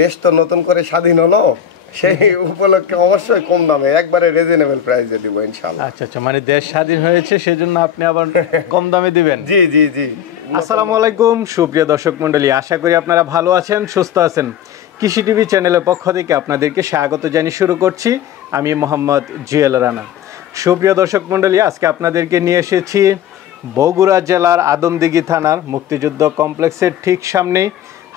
দেশ তো নতুন করে স্বাধীন হলো, সেই উপলক্ষে অবশ্যই কম দামে একবারে রিজনেবল প্রাইসে দিব ইনশাআল্লাহ। আচ্ছা আচ্ছা, মানে দেশ স্বাধীন হয়েছে সেজন্য আপনি আবার কম দামে দিবেন। জি জি জি। আসসালামু আলাইকুম সুপ্রিয় দর্শক মণ্ডলী, আশা করি আপনারা ভালো আছেন, সুস্থ আছেন। কৃষি টিভি চ্যানেলের পক্ষ থেকে আপনাদেরকে স্বাগত জানিয়ে শুরু করছি আমি মোহাম্মদ জুয়েল রানা। সুপ্রিয় দর্শক মণ্ডলী, আজকে আপনাদেরকে নিয়ে এসেছি বগুড়া জেলার আদমদিঘি থানার মুক্তিযুদ্ধ কমপ্লেক্সের ঠিক সামনেই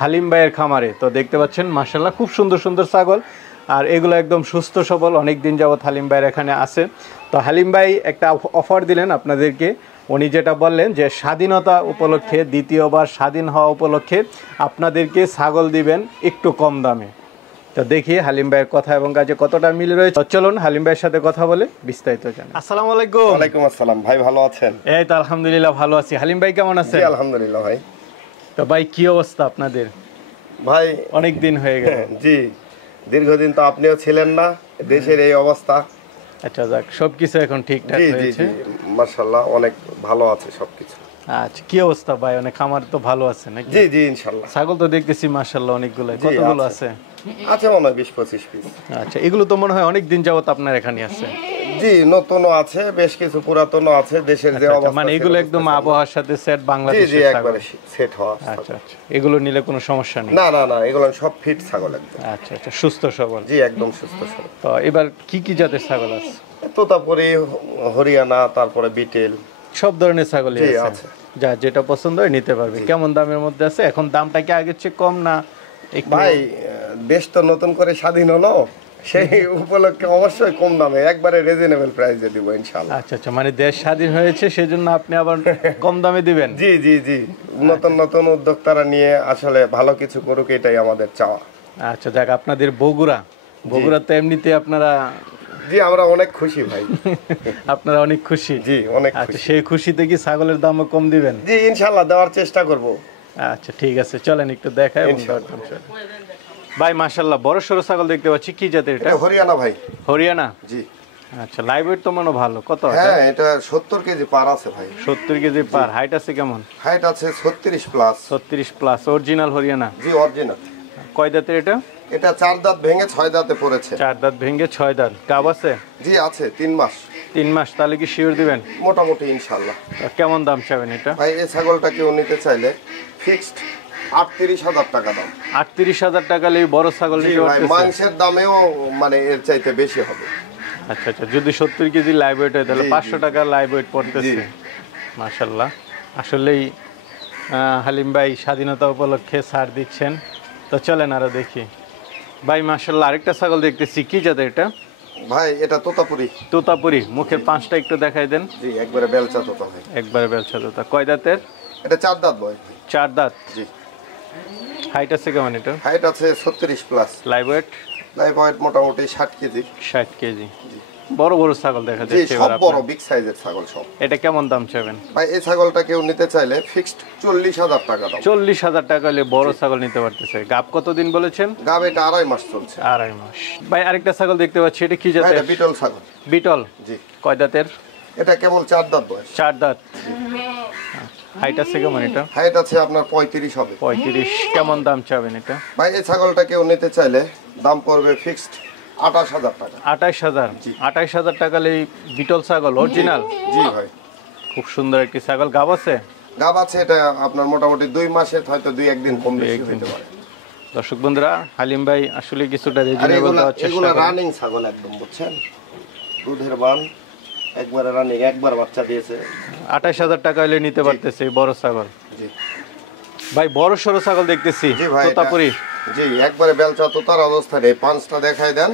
হালিম ভাইয়ের খামারে। তো দেখতে পাচ্ছেন মাশাআল্লাহ খুব সুন্দর সুন্দর ছাগল, আর এগুলো একদম সুস্থ সবল, অনেক দিন যাবৎ হালিম ভাইয়ের এখানে আছে। তো হালিম ভাই একটা অফার দিলেন আপনাদেরকে, উনি যেটা বললেন যে স্বাধীনতা উপলক্ষে, দ্বিতীয়বার স্বাধীন হওয়া উপলক্ষে আপনাদেরকে ছাগল দিবেন একটু কম দামে। তো দেখি হালিম ভাইয়ের কথা এবং কাজে কতটা মিল রয়েছে। চলুন হালিম ভাইয়ের সাথে কথা বলে বিস্তারিত জানি। আসসালামু আলাইকুম। ওয়ালাইকুম আসসালাম ভাই, ভালো আছেন? এই তো আলহামদুলিল্লাহ ভালো আছি। হালিম ভাই কেমন আছেন? জি আলহামদুলিল্লাহ ভাই। তো ভাই কি অবস্থা আপনাদের? ভাই অনেক দিন হয়ে গেল। জি, দীর্ঘদিন তো আপনিও ছিলেন না, দেশের এই অবস্থা। আচ্ছা যাক, সবকিছু এখন ঠিকঠাক জি জি হয়েছে। জি, মাশাআল্লাহ অনেক ভালো আছে সবকিছু। আচ্ছা, কি অবস্থা ভাই? অনেক খামার তো ভালো আছে নাকি? জি জি ইনশাআল্লাহ। ছাগল তো দেখতেছি মাশাআল্লাহ অনেকগুলো। জি, কতগুলো আছে। আছে? আছে মনে হয় 20-25 পিস। আচ্ছা, এগুলো তো মনে হয় অনেক দিন যাবত আপনার এখানে আছে। জি, নতুনও আছে, বেশ কিছু পুরাতনও আছে। দেশের যে আচ্ছা, অবস্থা মানে এগুলো একদম আবহাওয়ার সাথে সেট, জি জি বাংলাদেশের ছাগল। একবারে সেট হওয়া। আচ্ছা আচ্ছা, এগুলো নিলে কোনো সমস্যা নেই? না না না, এগুলো সব ফিট ছাগল একদম। আচ্ছা আচ্ছা, সুস্থ সবল। জি একদম সুস্থ সবল। তো এবার কি কি জাতের ছাগল আছে? তোতাপুরি, হরিয়ানা, তারপরে বিটেল, সব ধরনের ছাগলই জি আছে। আছে। যা যেটা পছন্দ হয় নিতে পারবে। কেমন দামের মধ্যে আছে? এখন দামটা কি আগের চেয়ে কম না একটু? ভাই দেশ তো নতুন করে স্বাধীন হলো, সেই উপলক্ষে অবশ্যই কম দামে একবারে রিজনেবল প্রাইসে দিব ইনশাআল্লাহ। আচ্ছা আচ্ছা, মানে দেশ স্বাধীন হয়েছে সেজন্য আপনি আবার কম দামে দিবেন? জি জি জি, নতুন নতুন উদ্যোক্তারা নিয়ে আসলে ভালো কিছু করুক, এটাই আমাদের চাওয়া। আচ্ছা যাক, আপনাদের বগুড়া তো এমনিতে আপনারা, জি আমরা অনেক খুশি ভাই। আপনারা অনেক খুশি? জি অনেক আচ্ছা, খুশি। সেই খুশিতে কি ছাগলের দামও কম দিবেন? জি ইনশাআল্লাহ দেওয়ার চেষ্টা করব। আচ্ছা ঠিক আছে, চলেন একটু দেখাই এবং ইনশাআল্লাহ। দরদাম চলে। ভাই মাশাআল্লাহ বড় সরো ছাগল দেখতে পাচ্ছি, কি জাতের এটা? এটা হরিয়ানা ভাই। হরিয়ানা? জি। আচ্ছা, লাইভ ওয়েট তো মনে ভালো। কত? হ্যাঁ এটা 70 কেজি পার আছে ভাই। 70 কেজি পার। হাইট আছে কেমন? হাইট আছে 36 প্লাস। 36 প্লাস। অরিজিনাল হরিয়ানা? জি অরিজিনাল। কয় দাঁতের এটা? এটা 4 দাঁত ভেঙে 6 দাঁতে পড়েছে। 4 দাঁত ভেঙে 6 দাঁত। গাব আছে? জি আছে 3 মাস। 3 মাস। তাহলে কি শিওর দিবেন? মোটামুটি ইনশাআল্লাহ। কেমন দাম চাবেন এটা? ভাই এই ছাগলটা কেউ নিতে চাইলে ফিক্সড 38,000 টাকা দাম। 38,000 টাকা এই বড় ছাগল জি নিতে ভাই, পারতেছে? মাংসের দামেও মানে এর চাইতে বেশি হবে। আচ্ছা আচ্ছা, যদি 70 কেজি লাইভ ওয়েট হয় তাহলে জি, 500 টাকা লাইভ ওয়েট পড়তেছে। জি। মাশাআল্লাহ, আসলেই হালিম ভাই স্বাধীনতা উপলক্ষে ছাড় দিচ্ছেন। তো চলেন আরো দেখি। ভাই মাশাআল্লাহ আরেকটা ছাগল দেখতেছি, কি জাতের এটা? ভাই এটা তোতাপুরি। তোতাপুরি। মুখের পাঁচটা একটু দেখাই দেন। জি একবারে বেলচা তোতা ভাই। একবারে বেলচা তোতা। কয় দাঁতের? এটা 4 দাঁত বয়স। 4 দাঁত। জি। হাইট আছে কেমন এটা? হাইট আছে 36 plus. Live wait? Live weight মোটামুটি 60 কেজি। 60 কেজি। বড় বড় ছাগল দেখা জি যাচ্ছে সব এবার বড় আপনার। বিগ সাইজের ছাগল সব। এটা কেমন দাম চাবেন? ভাই এই ছাগলটা কেউ নিতে চাইলে ফিক্সড 40,000 টাকা দাম। 40,000 টাকা হলে বড় ছাগল নিতে পারতেছে। গাব কতদিন বলেছেন? গাব এটা 2.5 মাস চলছে। 2.5 মাস। ভাই আরেকটা ছাগল দেখতে পাচ্ছি, এটা কি ভাই জাতের? এটা বিটল ছাগল। বিটল? জি। কয় দাঁতের? এটা কেবল 4 দাঁত বয়স। 4 দাঁত। হাইট আছে কেমন এটা? হাইট আছে আপনার 35 হবে। 35। কেমন দাম চাবেন এটা? ভাই এই ছাগলটা কেউ নিতে চাইলে দাম পড়বে ফিক্সড 28,000 টাকা। 28,000? 28,000 টাকা হলে বিটল ছাগল অরিজিনাল? জি ভাই। খুব সুন্দর একটি ছাগল। গাব আছে? গাব আছে, এটা আপনার মোটামুটি 2 মাসের, হয়তো 2-1 দিন কম বেশি হতে পারে। দর্শক বন্ধুরা, হালিম ভাই আসলে কিছুটা আর রিজনেবল এগুলা দেওয়ার চেষ্টা এগুলা করেন। রানিং ছাগল একদম, বুঝছেন? দুধের বান একবারে রানিং, একবার বাচ্চা দিয়েছে। 28,000 টাকা হলে নিতে পারতেছে এই বড় ছাগল। জি ভাই বড় সরো ছাগল দেখতেছি, জি ভাই। তোতাপুরি। জি একবারে বেলচা তোতার অবস্থায় এই পাঁচটা দেখাই দেন।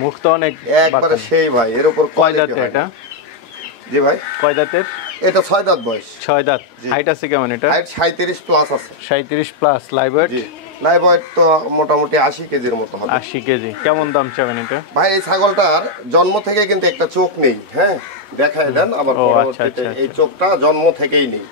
মুখ তো অনেক একবারে বাঁকানো। সেই ভাই, এর উপর কয় দাঁতের এটা? জি ভাই কয় দাঁতের? এটা 6 দাঁত বয়স। 6 দাঁত। জি। হাইট আছে কেমন এটা? হাইট 37 প্লাস আছে। 37 প্লাস। Live weight? জি লাইভ ওয়েট তো মোটামুটি 80 কেজির মতো হবে। 80 কেজি। কেমন দাম চাবেন এটা? ভাই এই ছাগলটার জন্ম থেকে কিন্তু একটা চোখ নেই, হ্যাঁ দেখাই দেন আবার ও, আচ্ছা, পরবর্তীতে। আচ্ছা, এই চোখটা জন্ম থেকেই নেই,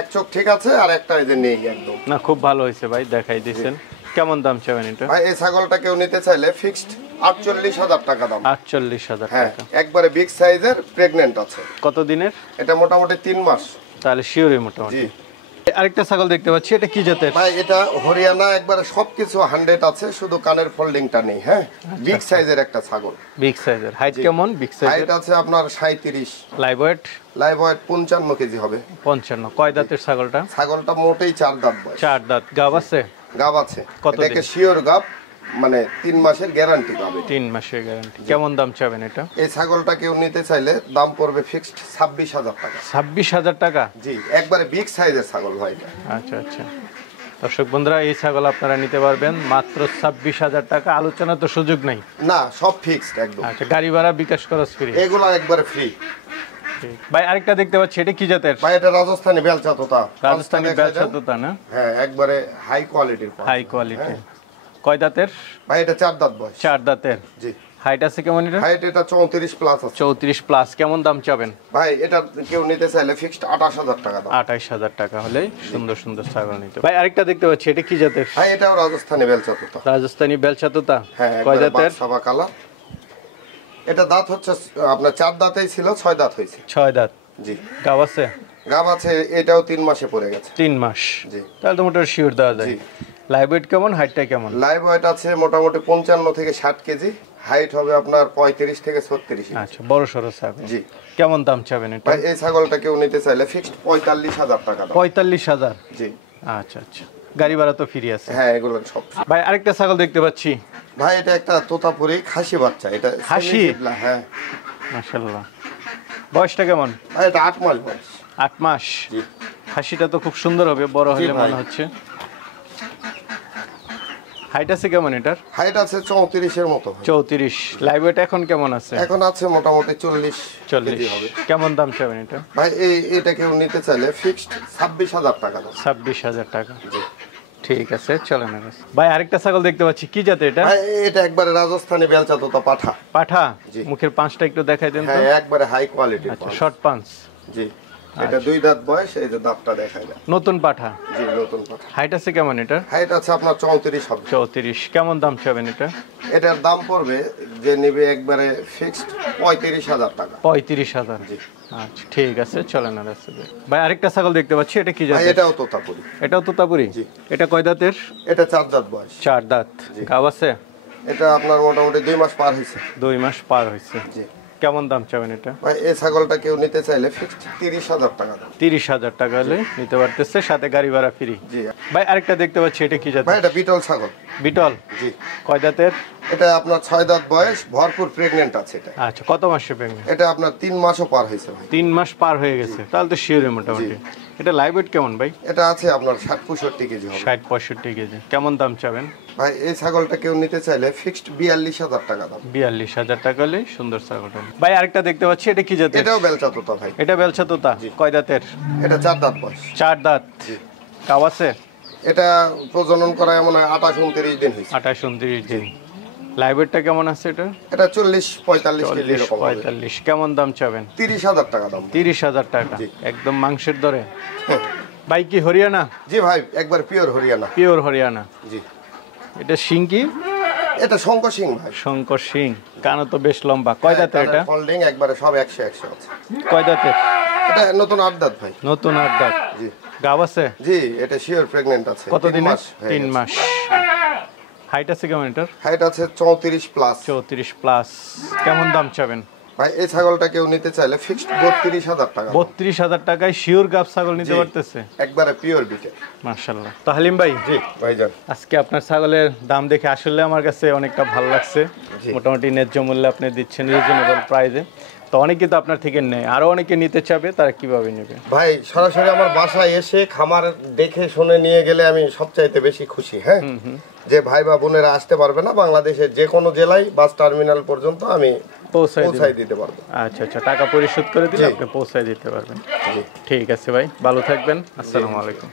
এক চোখ ঠিক আছে আর একটা এই যে নেই একদম। না খুব ভালো হয়েছে ভাই, দেখাই দিয়েছেন। কেমন দাম চাবেন এটা? ভাই এই ছাগলটা কেউ নিতে চাইলে ফিক্সড 48,000 টাকা দাম। 48,000 হ্যাঁ টাকা। একবারে বিগ সাইজের, প্রেগন্যান্ট আছে। কত দিনের? এটা মোটামুটি 3 মাস। তাহলে শিওরই জি মোটামুটি। আরেকটা ছাগল দেখতে পাচ্ছি, এটা কি জাতের? ভাই এটা হরিয়ানা, একবারে সবকিছু 100 আছে, শুধু কানের ফোল্ডিংটা নেই। হ্যাঁ, বিগ সাইজের একটা ছাগল। বিগ সাইজের। হাইট কেমন? বিগ সাইজের হাইট আছে আপনার 37। Live weight? Live weight 55 KG হবে। 55। কয় দাঁতের ছাগলটা? ছাগলটা মোটেই 4 দাঁত বয়স। 4 দাঁত। গাব আছে? গাব আছে। কত দিন? এটাকে শিওর গাব, মানে 3 মাসের গ্যারান্টি পাবে। 3 মাসের গ্যারান্টি। কেমন দাম চাবেন এটা? এই ছাগলটা কেউ নিতে চাইলে দাম পড়বে ফিক্সড 26,000 টাকা। 26,000 টাকা? জি, একবারে বিগ সাইজের ছাগল ভাই। আচ্ছা আচ্ছা। দর্শক বন্ধুরা, এই ছাগল আপনারা নিতে পারবেন মাত্র 26,000 টাকা। আলোচনা তো সুযোগ নাই? না, সব ফিক্সড একদম। আচ্ছা, গাড়ি ভাড়া বিকাশ খরচ ফ্রি? এগুলা একবারে ফ্রি। ভাই আরেকটা দেখতে পাচ্ছি, এটা কি জাতের? ভাই এটা রাজস্থানি বেলচা তোতা। রাজস্থানি বেলচা তোতা না? হ্যাঁ, একবারে হাই কোয়ালিটির। High quality. কয় দাঁতের? ভাই এটা 4 দাঁত বয়স। 4 দাঁতের। জি। হাইট আছে কেমন এটা? হাইট এটা 34 প্লাস আছে। 34 প্লাস। কেমন দাম চাবেন? ভাই এটা কেউ নিতে চাইলে ফিক্সড 28,000 টাকা দাম। 28,000 টাকা হলেই সুন্দর সুন্দর ছাগল নিতে। ভাই আরেকটা দেখতে পাচ্ছি, এটা কি জাতের? ভাই এটাও রাজস্থানি বেলচা তোতা। রাজস্থানি বেলচা তোতা। হ্যাঁ, কয় দাঁতের? সাদা কালার। এটা দাঁত হচ্ছে আপনার 4 দাঁতেই ছিল, 6 দাঁত হয়েছে। 6 দাঁত। জি। গাব আছে? গাব আছে, এটাও 3 মাসে পড়ে গেছে। 3 মাস। জি। তাহলে তো মোটামুটি শিওর দেওয়া যায়। জি। লাইভ ওয়েট কেমন? হাইটটা কেমন? লাইভ ওয়েট আছে মোটামুটি 55 থেকে 60 কেজি। হাইট হবে আপনার 35 থেকে 36। আচ্ছা, বড় সড়ো ছাগল। জি। কেমন দাম চাবেন এটা? ভাই এই ছাগলটা কেউ নিতে চাইলে ফিক্সড 45,000 টাকা দাম। 45,000? জি। আচ্ছা আচ্ছা। গাড়ি ভাড়া তো ফ্রি আছে? হ্যাঁ, এগুলো সব। ভাই আরেকটা ছাগল দেখতে পাচ্ছি। ভাই এটা একটা তোতাপুরি খাসি বাচ্চা। এটা খাসি? হ্যাঁ। মাশাআল্লাহ। বয়সটা কেমন? ভাই এটা 8 মাস বয়স। 8 মাস? জি। খাসিটা তো খুব সুন্দর হবে, বড় হলে ভাই। মনে হচ্ছে। হাইট আছে কেমন এটার? হাইট আছে 34 এর মতো। 34। লাইভ ওয়েট এখন কেমন আছে? এখন আছে মোটামুটি 40 কেজি হবে। কেমন দাম চাবেন এটা? ভাই এটা কেউ নিতে চাইলে ফিক্সড 26,000 টাকা দাম। 26,000 টাকা। জি। ঠিক আছে, চলেন। ভাই আরেকটা ছাগল দেখতে পাচ্ছি, কি জাতে এটা? ভাই এটা একবারে রাজস্থানি বেলচা তোতা পাঠা। পাঠা? জি। মুখের পাঁচটা একটু দেখাই দেন তো। হ্যাঁ, একবারে হাই কোয়ালিটি। আচ্ছা, শর্ট পাঁচ। জি। এটা 2 দাঁত বয়স, এই যে দাঁতটা দেখায় না। নতুন পাঠা? জি, নতুন পাঠা। হাইট আছে কেমন এটা? হাইট আছে আপনার 34 হবে। 34। কেমন দাম চাবেন এটা? এটার দাম পড়বে যে নেবে একবারে ফিক্সড 35,000 টাকা। 35,000? জি। আচ্ছা, ঠিক আছে, চলেন। আর ভাই আরেকটা ছাগল দেখতে পাচ্ছি, এটা কি ভাই জাতের? এটাও তোতাপুরি। এটাও তোতাপুরি? জি। এটা কয় দাঁতের? এটা 4 দাঁত বয়স। 4 দাঁত। গাব আছে? এটা আপনার মোটামুটি 2 মাস পার হয়েছে। 2 মাস পার হয়েছে। জি। কেমন দাম চাবেন এটা? ভাই এই ছাগলটা কেউ নিতে চাইলে ফিক্সড 30,000 টাকা দাম। 30,000 টাকা হলে নিতে পারতেছে, সাথে গাড়ি ভাড়া ফ্রি। জি। ভাই আরেকটা দেখতে পাচ্ছি, এটা কি জাতের? ভাই এটা বিটল ছাগল। বিটল? জি। কয় দাঁতের? এটা আপনার 6 দাঁত বয়স, ভরপুর প্রেগন্যান্ট আছে এটা। আচ্ছা, কত মাসে প্রেগন্যান্ট? এটা আপনার 3 মাসও পার হয়েছে ভাই। 3 মাস পার হয়ে গেছে, তাহলে তো শিওর মোটামুটি। এটা লাইভ ওয়েট কেমন ভাই? এটা আছে আপনার 60-65 কেজি হবে। 60-65 কেজি। কেমন দাম চাবেন? ভাই এই ছাগলটা কেউ নিতে চাইলে ফিক্সড 42,000 টাকা দাম। 42,000 টাকা হলে সুন্দর ছাগলটা। ভাই আরেকটা দেখতে পাচ্ছি, এটা কি জাতের? এটাও বেলচা তোতা ভাই। এটা বেলচা তোতা? কয় দাঁতের? এটা 4 দাঁত বয়স। 4 দাঁত। জি। গাব আছে? এটা প্রজনন করা এমন 28-29 দিন হয়েছে। 28-29 দিন। লাইভ ওয়েটটা কেমন আছে এটা? এটা 40-45 কেজি এরকম হবে। 45। কেমন দাম চাবেন? 30,000 টাকা দাম। 30,000 টাকা? জি। একদম মাংসের দরে। ভাই কি হরিয়ানা? জি ভাই, একবার পিওর হরিয়ানা। পিওর হরিয়ানা? জি। এটা শিং কি? এটা শঙ্কর সিং ভাই। শঙ্কর সিং। কানও তো বেশ লম্বা। কয় দাঁতের এটা? ফোল্ডিং একবারে সব 100 আছে। কয় দাঁতের? এটা নতুন 8 দাঁত ভাই। নতুন 8 দাঁত। জি। গাব আছে? জি, এটা শিওর প্রেগন্যান্ট আছে। কতদিন? 3 মাস। 3 মাস। হাইট আছে কেমন এটার? হাইট আছে 34 প্লাস। 34 প্লাস। কেমন দাম চাবেন? ভাই এই ছাগলটা কেউ নিতে চাইলে ফিক্সড 32,000 টাকা। 32,000 টাকায় শিওর গাব ছাগল নিতে জি। পারতেছে? একবারে পিওর বিটে। মাশাআল্লাহ। তো হালিম ভাই, জি ভাইজান, আজকে আপনার ছাগলের দাম দেখে আসলে আমার কাছে অনেকটা ভালো লাগছে। জি। মোটামুটি ন্যায্য মূল্যে আপনি দিচ্ছেন, রিজনেবল প্রাইসে। তো অনেকে তো আপনার থেকে নেয়, আরো অনেকে নিতে চাবে, তারা কিভাবে নেবে? ভাই সরাসরি আমার বাসায় এসে খামার দেখে শুনে নিয়ে গেলে আমি সবচাইতে বেশি খুশি। হ্যাঁ, যে ভাই বা বোনেরা আসতে পারবে না, বাংলাদেশের যে কোনো জেলায় বাস টার্মিনাল পর্যন্ত আমি পৌঁছাই দিতে পারবো। আচ্ছা আচ্ছা, টাকা পরিশোধ করে দিলে জি। আপনি পৌঁছায় দিতে পারবেন। জি। ঠিক আছে ভাই, ভালো থাকবেন। আসসালামু আলাইকুম।